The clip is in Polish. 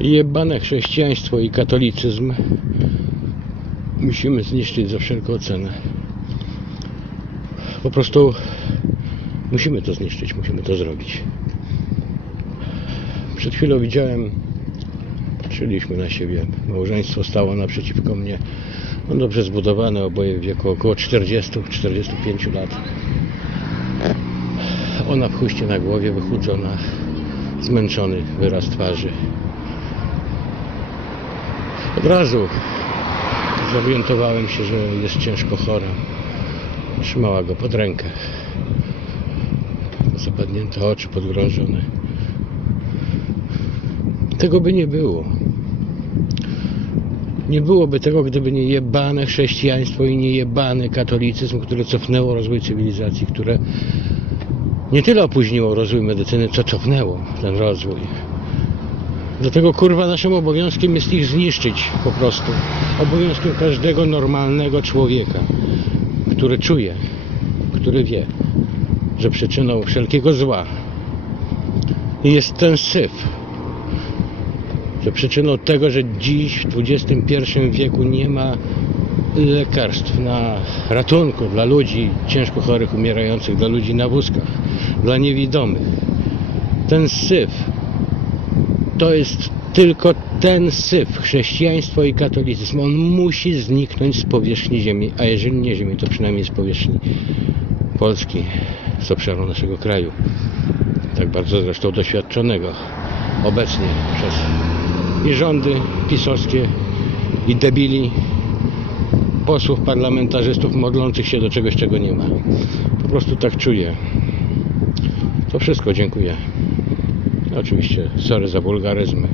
Jebane chrześcijaństwo i katolicyzm musimy zniszczyć za wszelką cenę. Po prostu musimy to zniszczyć, musimy to zrobić. Przed chwilą widziałem, patrzyliśmy na siebie, małżeństwo stało naprzeciwko mnie. No dobrze zbudowane, oboje w wieku około 40-45 lat. Ona w chuście na głowie, wychudzona, zmęczony wyraz twarzy. Od razu zorientowałem się, że jest ciężko chora. Trzymała go pod rękę. Zapadnięte oczy, podgrążone. Tego by nie było. Nie byłoby tego, gdyby nie jebane chrześcijaństwo i nie jebany katolicyzm, które cofnęło rozwój cywilizacji, które nie tyle opóźniło rozwój medycyny, co cofnęło ten rozwój. Dlatego kurwa naszym obowiązkiem jest ich zniszczyć po prostu. Obowiązkiem każdego normalnego człowieka, który czuje, który wie, że przyczyną wszelkiego zła jest ten syf. Że przyczyną tego, że dziś w XXI wieku nie ma lekarstw na ratunku dla ludzi ciężko chorych, umierających, dla ludzi na wózkach, dla niewidomych. Ten syf to jest tylko ten syf, chrześcijaństwo i katolicyzm. On musi zniknąć z powierzchni ziemi, a jeżeli nie ziemi, to przynajmniej z powierzchni Polski, z obszaru naszego kraju. Tak bardzo zresztą doświadczonego obecnie przez i rządy pisowskie, i debili, posłów, parlamentarzystów modlących się do czegoś, czego nie ma. Po prostu tak czuję. To wszystko, dziękuję. Oczywiście, sorry za wulgaryzmy.